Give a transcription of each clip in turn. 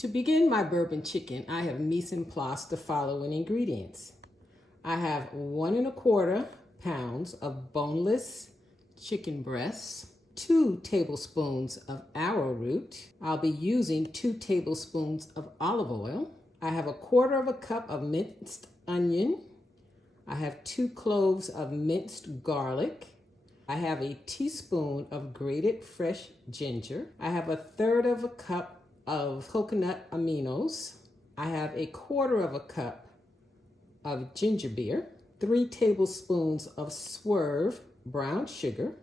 To begin my bourbon chicken, I have mise en place the following ingredients. I have 1 1/4 pounds of boneless chicken breasts, 2 tablespoons of arrowroot. I'll be using 2 tablespoons of olive oil. I have 1/4 cup of minced onion. I have 2 cloves of minced garlic. I have a teaspoon of grated fresh ginger. I have 1/3 cup of coconut aminos. I have 1/4 cup of ginger beer, 3 tablespoons of swerve brown sugar.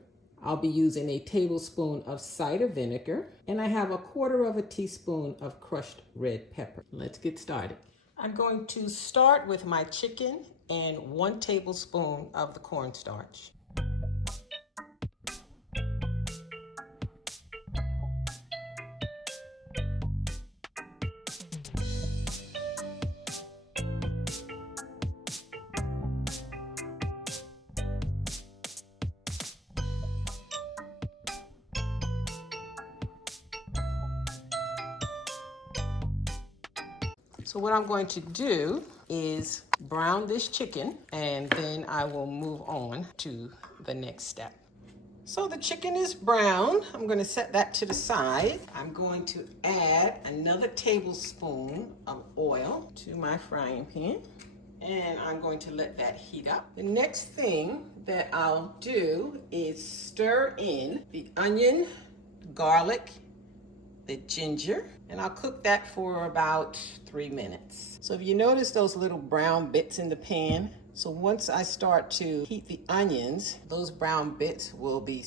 I'll be using a tablespoon of cider vinegar, and I have 1/4 teaspoon of crushed red pepper. Let's get started. I'm going to start with my chicken and 1 tablespoon of the cornstarch. So what I'm going to do is brown this chicken, and then I will move on to the next step. So the chicken is brown. I'm going to set that to the side. I'm going to add another tablespoon of oil to my frying pan, and I'm going to let that heat up. The next thing that I'll do is stir in the onion, garlic, the ginger, and I'll cook that for about 3 minutes. So if you notice those little brown bits in the pan, so once I start to heat the onions, those brown bits will be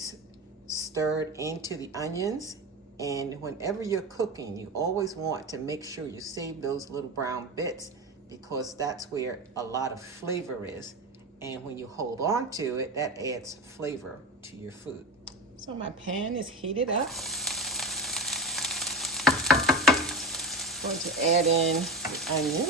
stirred into the onions. And whenever you're cooking, you always want to make sure you save those little brown bits, because that's where a lot of flavor is. And when you hold on to it, that adds flavor to your food. So my pan is heated up. I'm going to add in the onion.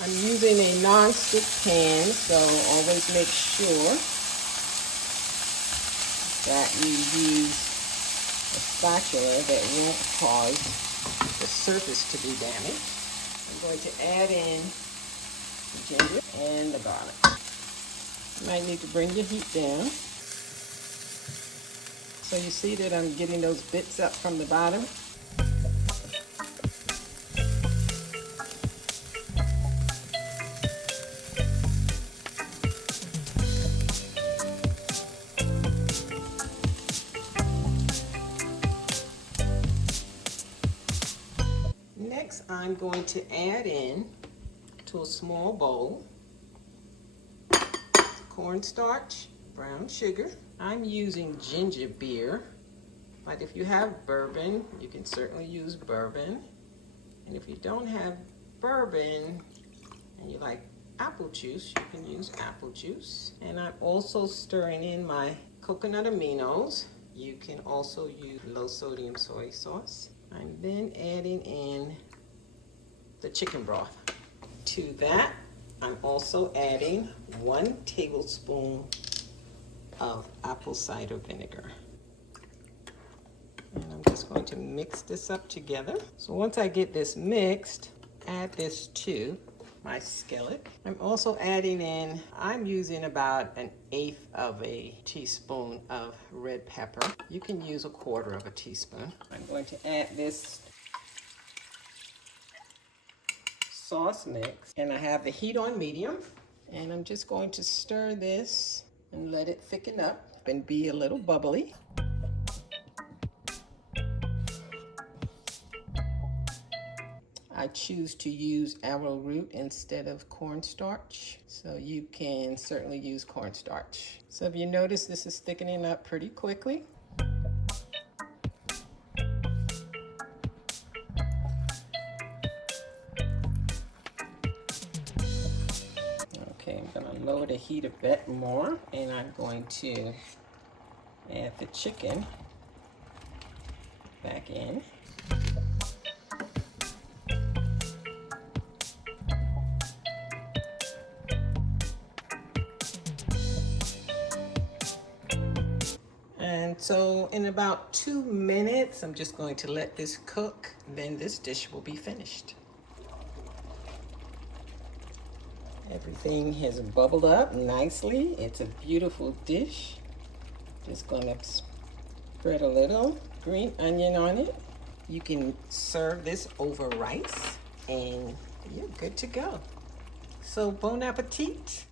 I'm using a non-stick pan, so always make sure that you use a spatula that won't cause the surface to be damaged. I'm going to add in the ginger and the garlic. You might need to bring your heat down. So you see that I'm getting those bits up from the bottom. Next, I'm going to add in to a small bowl cornstarch, brown sugar. I'm using ginger beer, but if you have bourbon, you can certainly use bourbon. And if you don't have bourbon and you like apple juice, you can use apple juice. And I'm also stirring in my coconut aminos. You can also use low sodium soy sauce. I'm then adding in the chicken broth. To that, I'm also adding 1 tablespoon of apple cider vinegar. And I'm just going to mix this up together. So once I get this mixed, add this to my skillet. I'm also adding in, I'm using about 1/8 teaspoon of red pepper. You can use 1/4 teaspoon. I'm going to add this sauce mix, and I have the heat on medium, and I'm just going to stir this and let it thicken up and be a little bubbly. I choose to use arrowroot instead of cornstarch, so you can certainly use cornstarch. So if you notice, this is thickening up pretty quickly. Okay, I'm going to lower the heat a bit more, and I'm going to add the chicken back in. So in about 2 minutes, I'm just going to let this cook, then this dish will be finished. Everything has bubbled up nicely. It's a beautiful dish. Just gonna spread a little green onion on it. You can serve this over rice and you're good to go. So bon appetit.